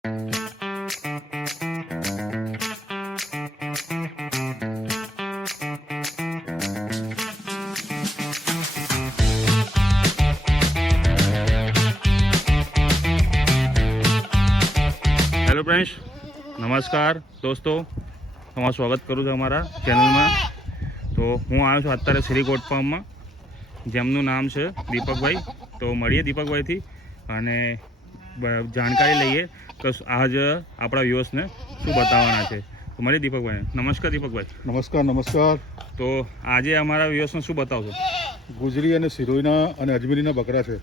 Hello friends, નમસ્કાર દોસ્તો, તમારું સ્વાગત કરું છું અમારા ચેનલમાં. તો હું આવ્યો છું અત્યારે શ્રીકોટ ફાર્મમાં, જેમનું નામ છે દીપકભાઈ. તો મળીએ દીપકભાઈથી અને જાણકારી લઈએ તો આજ આપણા વ્યુઅર્સને શું બતાવવાના છે. તો મળીએ દીપકભાઈ. નમસ્કાર દીપકભાઈ. નમસ્કાર. તો આજે અમારા વ્યુઅર્સને શું બતાવશો? ગુજરી અને સિરોહીના અને અજમેરીના બકરા છે.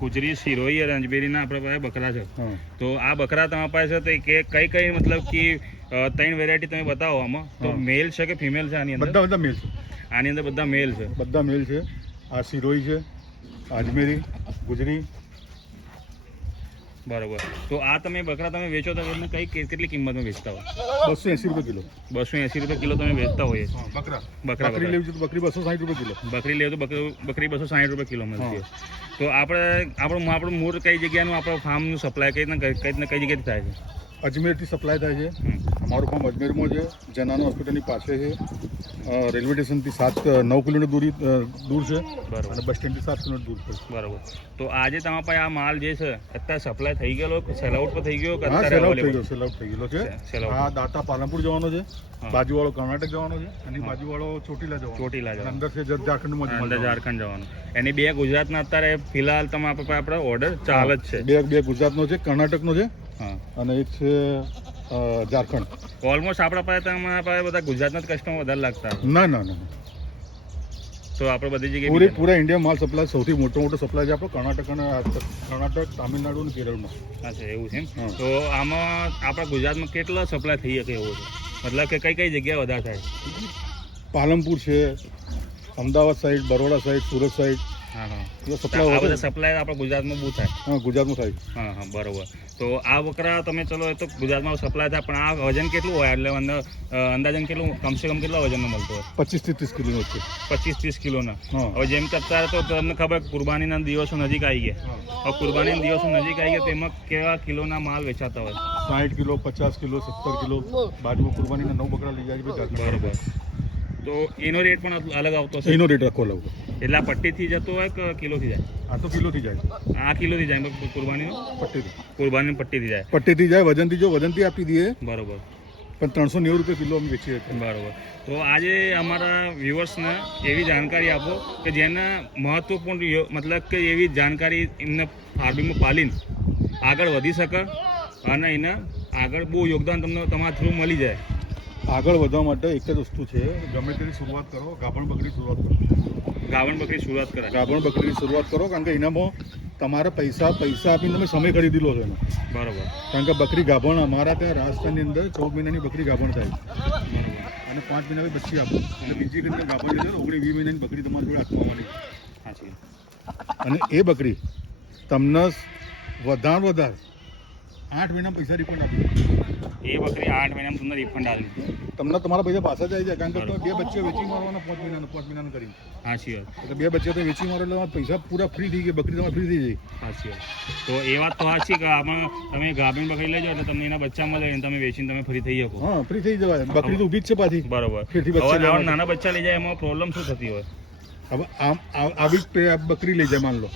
ગુજરી, સિરોહી અને અજમેરીના આપણા પાસે બકરા છે. હા. તો આ બકરા તમારા પાસે તો કઈ કઈ મતલબ કે ત્રણ વેરાયટી તમે બતાવો આમાં. તો મેલ છે કે ફિમેલ છે આની અંદર? બધા મેલ છે. આની અંદર બધા મેલ છે. બધા મેલ છે. આ સિરોહી છે, અજમેરી, ગુજરી. બરોબર. તો આ તમે બકરા તમે વેચો તો એમને કેટલી કિંમતમાં વેચતા હોય? 280 રૂપિયા કિલો. 280 રૂપિયા કિલો તમે વેચતા હોઈએ? બકરી લેવી છે તો બકરી 260 રૂપિયા કિલો. બકરી લેવું તો બકરી 260 રૂપિયા કિલો મળતી હોય. તો આપણું મૂળ કઈ જગ્યાનું આપણું ફાર્મનું સપ્લાય કઈ જગ્યાથી થાય છે? અજમેરથી સપ્લાય થાય છે. અમારું ફાર્મ અજમેરમાં છે, જનાનો હોસ્પિટલની પાસે છે. રેલવે સ્ટેશનથી 9 કિલોમીટર દૂર છે. બરાબર. અને બસ સ્ટેન્ડથી 7 કિલોમીટર દૂર છે. બરાબર. તો આજે તમારા પાસે આ માલ જે છે અત્યારે સપ્લાય થઈ ગયેલો, સેલ આઉટ પર થઈ ગયો કે હા, અત્યારે સેલ available? આઉટ થઈ ગયેલો છે. Cell out. આ દાતા પાલનપુર જવાનો છે, બાજુવાળો કર્ણાટક જવાનો છે અને બાજુવાળો ચોટીલા જવાનો. અંદર છે ઝારખંડમાં અંદર ઝારખંડ જવાનું. એની બે ગુજરાતના અત્યારે ફિલહાલ તમારા પાસે આપણે ઓર્ડર ચાલે જ છે. બે ગુજરાતનો છે, કર્ણાટકનો છે. હા. અને એક છે ઝારખંડ. ઓલમોસ્ટ આપણા પાસે તમારા પાસે બધા ગુજરાતના જ કસ્ટમર વધારે લાગતા. ના. તો આપણે બધી જગ્યાએ પૂરા ઇન્ડિયા માલ સપ્લાય સૌથી મોટો સપ્લાય છે આપણો કર્ણાટક, તામિલનાડુ અને કેરળમાં. અચ્છા, એવું છે એમ. તો આમાં આપણા ગુજરાતમાં કેટલા સપ્લાય થઈ શકે એવું છે? મતલબ કે કઈ જગ્યાએ વધારે થાય? પાલનપુર છે, Ahmedabad side, Baroda side, Surat side. Supply આપણા ગુજરાતમાં બહુ થાય. હા, ગુજરાતમાં થાય. હા, બરોબર. તો આ બકરા તમે ચલો એ તો ગુજરાતમાં સપ્લાય થાય, પણ આ વજન કેટલું હોય? એટલે અંદાજન કેટલું, કમસે કમ કેટલા વજનનો મળતો હોય? 25 થી 30 કિલો છે. 25-30 કિલોના. હવે જેમ કે અત્યારે તો તમને ખબર કુરબાનીના દિવસો નજીક આવી ગયા. હવે કુરબાનીના દિવસો નજીક આવી ગયા તેમાં કેવા કિલોના માલ વેચાતા હોય? 60 કિલો, 50 કિલો, 70 કિલો. બાજુમાં કુરબાનીના 9 બકરા લઈ જાય છે. બરોબર. તો એનો રેટ પણ અલગ આવતો હશે? એનો રેટ આખો અલગ. એટલે આ પટ્ટીથી જતો હોય કે કિલોથી જાય? આ તો કિલોથી જાય. આ કિલોથી જાય કુરબાનીનો? કુરબાની પટ્ટીથી જાય. પટ્ટીથી જાય. વજનથી આપી દઈએ. બરોબર. પણ 390 રૂપિયા કિલો અમે વેચીએ છીએ. બરોબર. તો આજે અમારા વ્યુઅર્સને એવી જાણકારી આપો કે જેના મહત્વપૂર્ણ મતલબ કે એવી જાણકારી એમને ફાર્મિંગમાં પાલીને આગળ વધી શકે અને એને આગળ બહુ યોગદાન તમને તમારા થ્રુ મળી જાય. આગળ વધવા માટે એક જ વસ્તુ છે, ગમે તેની શરૂઆત કરો, ગાભણ બકરીની શરૂઆત કરો. ગાભણ બકરી શરૂઆત કરાય. ગાભણ બકરીની શરૂઆત કરો, કારણ કે એનામાં તમારે પૈસા આપીને તમે સમય ખરીદી લો છો એનો. બરોબર. કારણ કે બકરી ગાભણ અમારા ત્યાં રાજસ્થાનની અંદર 14 મહિનાની બકરી ગાભણ થાય અને 5 મહિના બચ્ચી આપો એટલે બીજી કરીને ગાભણ છે 19-20 મહિનાની બકરી તમારી જોડે આપવાની. સાચી. અને એ બકરી તમને વધારે 8 મહિના પૈસા રિફંડ આપી. એ બકરી 8 મહિનામાં તમને રિફંડ આવી તમને તમારા પૈસા પાછા જ આવી જાય, કારણ કે 2 બચ્ચે વેચી મારવાના 5 મહિનાનું કરી. સાચી વાત. એટલે 2 બચ્ચે તો વેચી મારો એટલે પૈસા પૂરા ફ્રી થઈ ગયા, બકરી તમારે ફ્રી થઈ જાય. સાચી વાત. તો એ વાત તો સાચી કે આમાં તમે ગાભણ બકરી લેજો એટલે તમને એના બચ્ચા મળે અને તમે વેચીને તમે ફ્રી થઈ શકો. હા, ફ્રી થઈ જવાય. બકરી તો ઊભી જ છે પાછી. બરોબર. નાના બચ્ચા લઈ જાય એમાં પ્રોબ્લેમ શું થતી હોય? હવે આવી બકરી લઈ જાય માન લો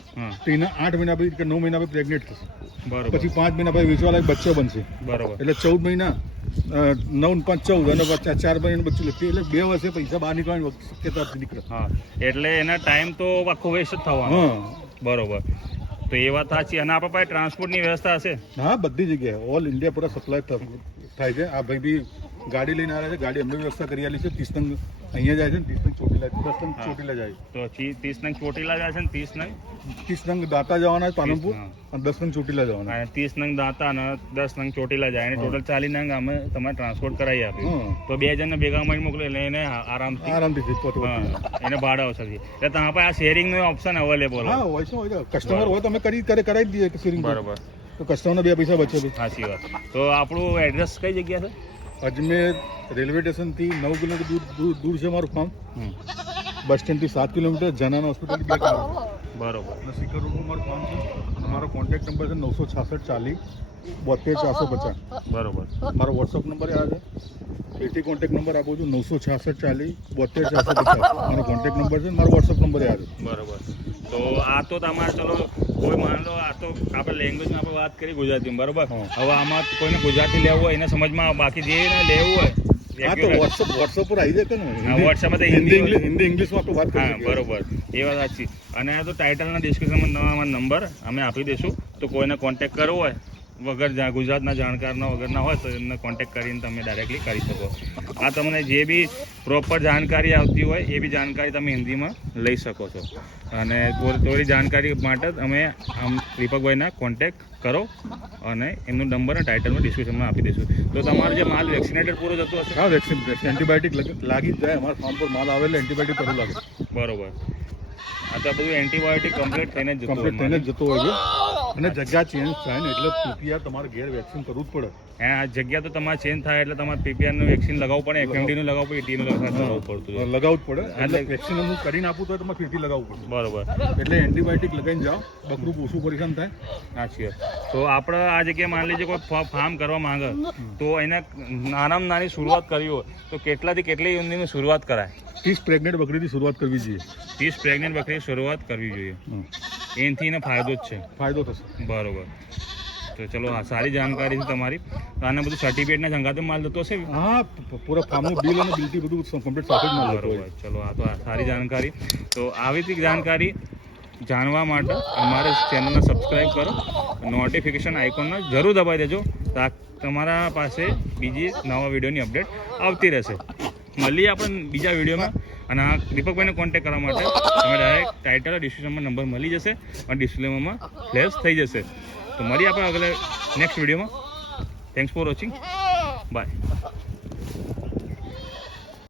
તો એના 8 મહિના પછી કે 9 મહિના પછી પ્રેગ્નેન્ટ થશે. બરોબર. પછી 5 મહિના પછી વેચવા લાયક બચ્ચો બનશે. બરોબર. એટલે 14 મહિના 9 5 14 અને 4 મહિનાનું બચ્ચું લે એટલે 2 વર્ષે પૈસા બહાર નીકળવાની શક્યતા નીકળે. હા, એટલે એના ટાઈમ તો આખો વેસ્ટ જ થવાનો. હા, બરોબર. તો એ વાત સાચી. અને આપણા પાસે ટ્રાન્સપોર્ટની વ્યવસ્થા હશે? હા, બધી જગ્યાએ ઓલ ઇન્ડિયા પૂરા સપ્લાય થાય છે. આ ભાઈ બી ગાડી લઈને આવ્યા છે. ગાડી અમને વ્યવસ્થા કરી આલી છે. 30 નંગ અહીંયા જાય છે ને 30 નંગ ચોટીલા જાય. તો 30 નંગ ચોટીલા જાય છે ને 30 નંગ દાતા જવાના પાલનપુર અને 10 નંગ ચોટીલા જવાના. 30 નંગ દાતા અને 10 નંગ ચોટીલા જાય અને ટોટલ 40 નંગ અમે તમારે ટ્રાન્સપોર્ટ કરાવી આપીએ. તો 2 જણને ભેગા મળીને મોકલે એટલે એને આરામથી એને ભાડા ઓછાથી. એટલે તમારા પાસે આ શેરિંગનો ઓપ્શન અવેલેબલ હોય? હા, હોય છે. કસ્ટમર હોય તો અમે કરાવી દઈએ શેરિંગ. બરોબર. તો કસ્ટમરને 2 પૈસા બચે. સાચી વાત. તો આપણું એડ્રેસ કઈ જગ્યા છે? અજમેર રેલવે સ્ટેશનથી 9 કિલોમીટર દૂર છે મારું ફાર્મ. બસ સ્ટેન્ડથી 7 કિલોમીટર, જનાના હોસ્પિટલથી 2 કિલોમીટર. બરોબર. અને સિકર રોડમાં મારું ફાર્મ છે. મારો કોન્ટેક્ટ નંબર છે 966 40 72 450. બરોબર. મારો વોટ્સઅપ નંબર આ છે. એથી કોન્ટેક્ટ નંબર આપું છું 966 40 72 450. મારો કોન્ટેક્ટ નંબર છે, મારો વોટ્સઅપ નંબર આ છે. બરોબર. તો આ તો તમારે ચલો કોઈ માન લો આ તો આપણે લેંગ્વેજમાં આપણે વાત કરી ગુજરાતીમાં, બરોબર. હવે આમાં કોઈને ગુજરાતી લેવું હોય એને સમજમાં બાકી જે લેવું હોય હા તો વોટ્સઅપ પર આવી જાય ને. હા, WhatsApp માં હિન્દી ઇંગ્લિશમાં આપણે વાત હા, કરીએ. બરોબર. એ વાત સાચી. અને આ તો ટાઇટલના ડિસ્ક્રિપ્શનમાં તમારો નંબર અમે આપી દઈશું, તો કોઈને કોન્ટેક્ટ કરવો હોય વગર ગુજરાતના જાણકારના વગરના હોય તો એમને કોન્ટેક્ટ કરીને તમે ડાયરેક્ટલી કરી શકો. આ તમને જે બી પ્રોપર જાણકારી આવતી હોય એ બી જાણકારી તમે હિન્દીમાં લઈ શકો છો. અને થોડી જાણકારી માટે અમે દીપકભાઈના કોન્ટેક્ટ કરો અને એમનો નંબર અને ટાઇટલમાં ડિસ્ક્રિપ્શનમાં આપી દઈશું. તો તમારો જે માલ વેક્સિનેટેડ પૂરો જતો હશે? હા, વેક્સિન એન્ટીબાયોટિક લાગી જ જાય. અમારા ફાર્મ પર માલ આવે એટલે એન્ટીબાયોટિક કરવું લાગે. બરોબર. આ તો બધું એન્ટીબાયોટિક કમ્પ્લીટ થઈને જ જતો હોય છે. અને જગ્યા ચેન્જ થાય ને એટલે પીપીઆર તમારે ઘેર વેક્સિન કરવું જ પડે. હા, આ જગ્યા તો તમારે ચેન્જ થાય એટલે તમારે પીપીઆરનું વેક્સિન લગાવવું પડે, એફએમડીનું લગાવવું પડે, ટીનું લગાવવું પડતું. લગાવવું જ પડે. એટલે વેક્સિન હું કરીને આપું તો તમારે ફરીથી લગાવવું પડે. બરોબર. એટલે એન્ટીબાયોટિક લગાવીને જાઓ, બકરું ઓછું પરેશાન થાય. સાચી વાત. તો આપણે આ જગ્યાએ માની લીધે કોઈ ફાર્મ કરવા માંગે તો એને નાનામાં નાની શરૂઆત કરવી હોય તો કેટલાથી કેટલી ઊંધીની શરૂઆત કરાય? 30 પ્રેગ્નેન્ટ બકરીથી શરૂઆત કરવી જોઈએ. 30 પ્રેગ્નેન્ટ બકરી શરૂઆત કરવી જોઈએ. એનાથી એને ફાયદો જ છે. ફાયદો થશે. બરોબર. તો ચલો આ સારી જાણકારી છે તમારી. આને બધું સર્ટિફિકેટના સંગાતે માલ જતો હશે? હા, પૂરા ફાર્મનું બિલ અને બિલથી બધું કમ્પ્લીટ સાથે જ માલ જતો હોય. ચલો આ તો સારી જાણકારી. તો આવી જ જાણકારી જાણવા માટે અમારે ચેનલને સબસ્ક્રાઈબ કરો, નોટિફિકેશન આઇકોનને જરૂર દબાવી દેજો. તમારા પાસે બીજી નવા વિડીયોની અપડેટ આવતી રહેશે. મળીએ આપણે બીજા વિડીયોમાં. અને આ દીપકભાઈને કોન્ટેક્ટ કરવા માટે તમે ડાયરેક્ટ ટાઇટલ ડિસ્ક્રિપ્શનમાં નંબર મળી જશે અને ડિસ્પ્લેમાં ફ્લેશ થઈ જશે. તો મળીએ આપણે આગળ નેક્સ્ટ વિડીયોમાં. Thanks for watching. બાય.